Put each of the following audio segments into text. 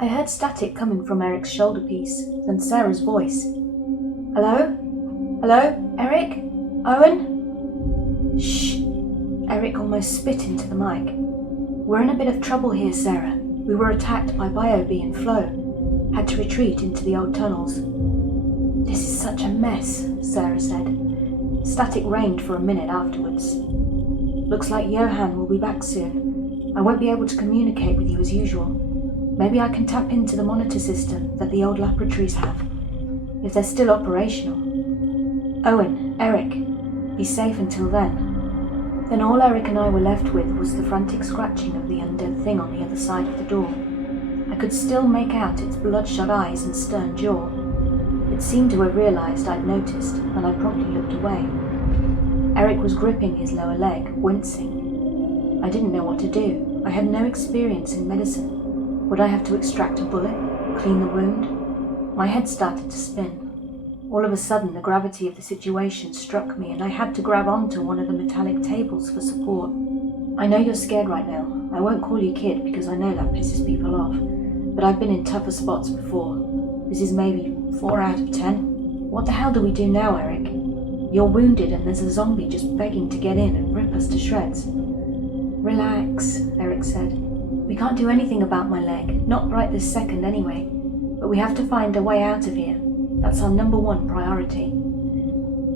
I heard static coming from Eric's shoulder piece, then Sarah's voice. Hello? Hello? Eric? Owen? Shh! Eric almost spit into the mic. We're in a bit of trouble here, Sarah. We were attacked by BioB and Flo. Had to retreat into the old tunnels. This is such a mess, Sarah said. Static reigned for a minute afterwards. Looks like Johan will be back soon. I won't be able to communicate with you as usual. Maybe I can tap into the monitor system that the old laboratories have, if they're still operational. Owen, Eric, be safe until then. Then all Eric and I were left with was the frantic scratching of the undead thing on the other side of the door. I could still make out its bloodshot eyes and stern jaw. It seemed to have realized I'd noticed, and I promptly looked away. Eric was gripping his lower leg, wincing. I didn't know what to do. I had no experience in medicine. Would I have to extract a bullet? Clean the wound? My head started to spin. All of a sudden, the gravity of the situation struck me, and I had to grab onto one of the metallic tables for support. I know you're scared right now. I won't call you kid because I know that pisses people off, but I've been in tougher spots before. This is maybe 4 out of 10. What the hell do we do now, Eric? You're wounded and there's a zombie just begging to get in and rip us to shreds. Relax, Eric said. We can't do anything about my leg, not right this second anyway, but we have to find a way out of here. That's our number one priority.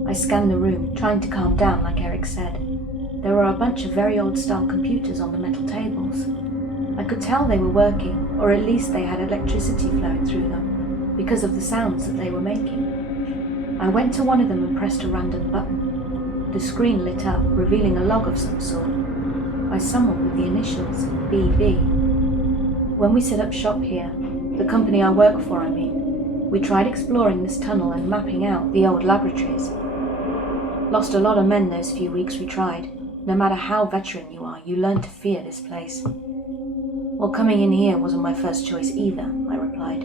I scanned the room, trying to calm down like Eric said. There were a bunch of very old-style computers on the metal tables. I could tell they were working, or at least they had electricity flowing through them, because of the sounds that they were making. I went to one of them and pressed a random button. The screen lit up, revealing a log of some sort, by someone with the initials BB. When we set up shop here, the company I work for, I mean, we tried exploring this tunnel and mapping out the old laboratories. Lost a lot of men those few weeks we tried. No matter how veteran you are, you learn to fear this place. Well, coming in here wasn't my first choice either, I replied.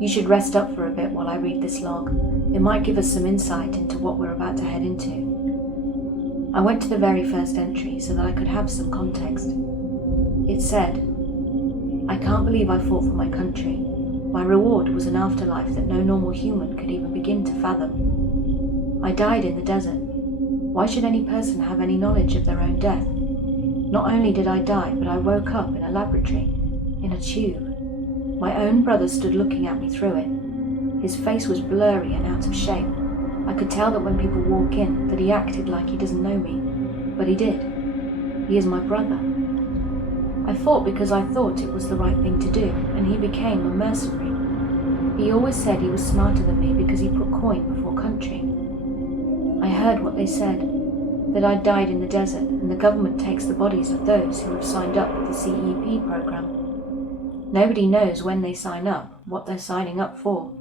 You should rest up for a bit while I read this log. It might give us some insight into what we're about to head into. I went to the very first entry so that I could have some context. It said, I can't believe I fought for my country. My reward was an afterlife that no normal human could even begin to fathom. I died in the desert. Why should any person have any knowledge of their own death? Not only did I die, but I woke up in a laboratory, in a tube. My own brother stood looking at me through it. His face was blurry and out of shape. I could tell that when people walk in, that he acted like he doesn't know me. But he did. He is my brother. I fought because I thought it was the right thing to do, and he became a mercenary. He always said he was smarter than me because he put coin before country. I heard what they said, that I'd died in the desert, and the government takes the bodies of those who have signed up with the CEP program. Nobody knows when they sign up, what they're signing up for,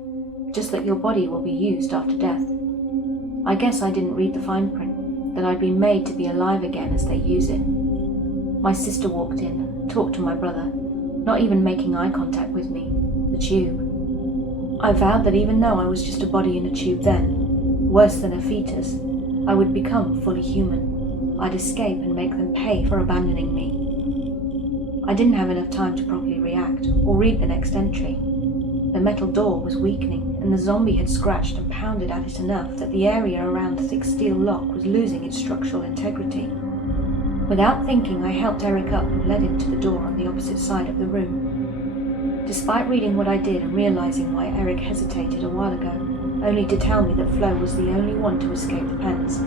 just that your body will be used after death. I guess I didn't read the fine print, that I'd been made to be alive again as they use it. My sister walked in, talked to my brother, not even making eye contact with me, the tube. I vowed that even though I was just a body in a tube then, worse than a fetus, I would become fully human. I'd escape and make them pay for abandoning me. I didn't have enough time to properly react or read the next entry. The metal door was weakening, and the zombie had scratched and pounded at it enough that the area around the thick steel lock was losing its structural integrity. Without thinking, I helped Eric up and led him to the door on the opposite side of the room. Despite reading what I did and realizing why Eric hesitated a while ago, only to tell me that Flo was the only one to escape the pens.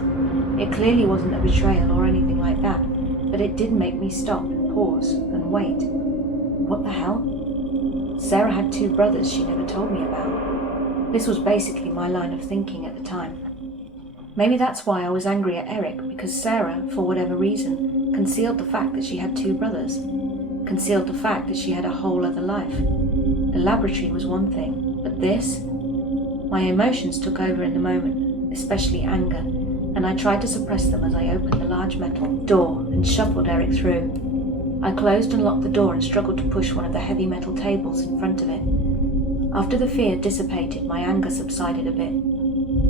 It clearly wasn't a betrayal or anything like that, but it did make me stop and pause and wait. What the hell? Sarah had 2 brothers she never told me about. This was basically my line of thinking at the time. Maybe that's why I was angry at Eric, because Sarah, for whatever reason, concealed the fact that she had 2 brothers. Concealed the fact that she had a whole other life. The laboratory was one thing, but this? My emotions took over in the moment, especially anger, and I tried to suppress them as I opened the large metal door and shuffled Eric through. I closed and locked the door and struggled to push one of the heavy metal tables in front of it. After the fear dissipated, my anger subsided a bit.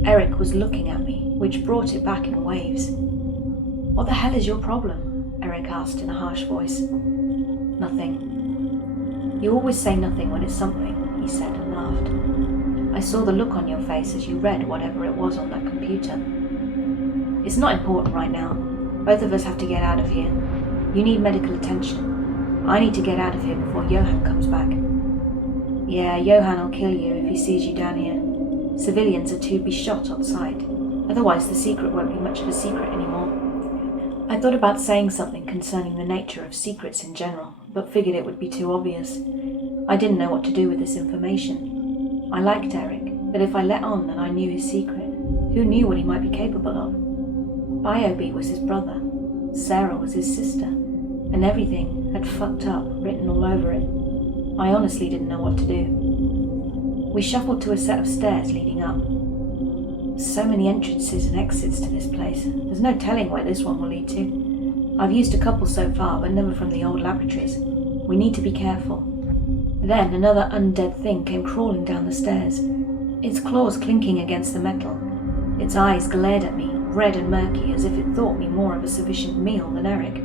Eric was looking at me, which brought it back in waves. What the hell is your problem? Eric asked in a harsh voice. Nothing. You always say nothing when it's something, he said and laughed. I saw the look on your face as you read whatever it was on that computer. It's not important right now. Both of us have to get out of here. You need medical attention. I need to get out of here before Johan comes back. Yeah, Johan will kill you if he sees you down here. Civilians are to be shot on sight. Otherwise the secret won't be much of a secret anymore. I thought about saying something concerning the nature of secrets in general, but figured it would be too obvious. I didn't know what to do with this information. I liked Eric, but if I let on that I knew his secret, who knew what he might be capable of? Biobe was his brother, Sarah was his sister, and everything had fucked up written all over it. I honestly didn't know what to do. We shuffled to a set of stairs leading up. So many entrances and exits to this place. There's no telling where this one will lead to. I've used a couple so far, but never from the old laboratories. We need to be careful. Then another undead thing came crawling down the stairs, its claws clinking against the metal. Its eyes glared at me, red and murky, as if it thought me more of a sufficient meal than Eric.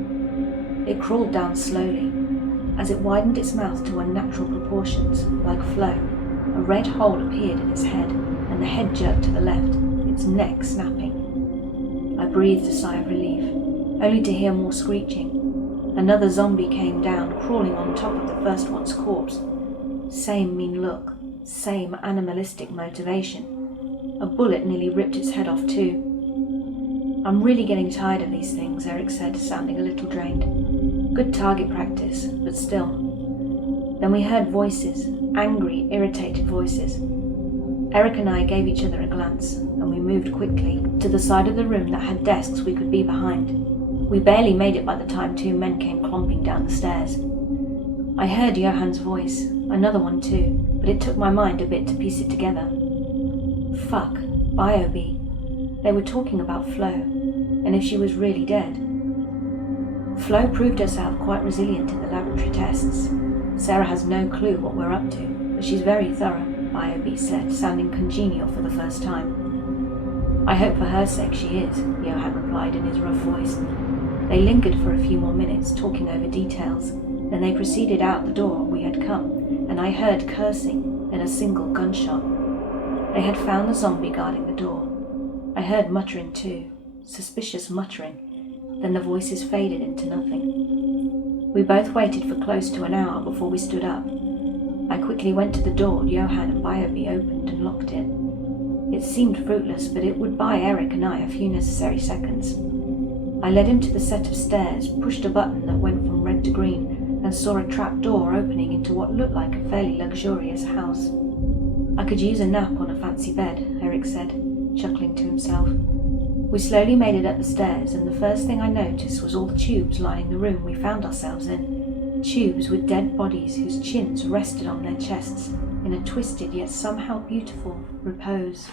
It crawled down slowly. As it widened its mouth to unnatural proportions, like Flo, a red hole appeared in its head, and the head jerked to the left, its neck snapping. I breathed a sigh of relief, only to hear more screeching. Another zombie came down, crawling on top of the first one's corpse. Same mean look, same animalistic motivation. A bullet nearly ripped its head off too. I'm really getting tired of these things, Eric said, sounding a little drained. Good target practice, but still. Then we heard voices, angry, irritated voices. Eric and I gave each other a glance, and we moved quickly to the side of the room that had desks we could be behind. We barely made it by the time two men came clomping down the stairs. I heard Johan's voice, another one too, but it took my mind a bit to piece it together. Fuck, Biobe. They were talking about Flo, and if she was really dead. Flo proved herself quite resilient in the laboratory tests. Sarah has no clue what we're up to, but she's very thorough, Biobe said, sounding congenial for the first time. I hope for her sake she is, Johan replied in his rough voice. They lingered for a few more minutes, talking over details. Then they proceeded out the door we had come, and I heard cursing and a single gunshot. They had found the zombie guarding the door. I heard muttering too, suspicious muttering. Then the voices faded into nothing. We both waited for close to an hour before we stood up. I quickly went to the door Johan and Biobe opened and locked it. It seemed fruitless, but it would buy Eric and I a few necessary seconds. I led him to the set of stairs, pushed a button that went from red to green, and saw a trap door opening into what looked like a fairly luxurious house. I could use a nap on a fancy bed, Eric said, chuckling to himself. We slowly made it up the stairs, and the first thing I noticed was all the tubes lining the room we found ourselves in. Tubes with dead bodies whose chins rested on their chests in a twisted yet somehow beautiful repose.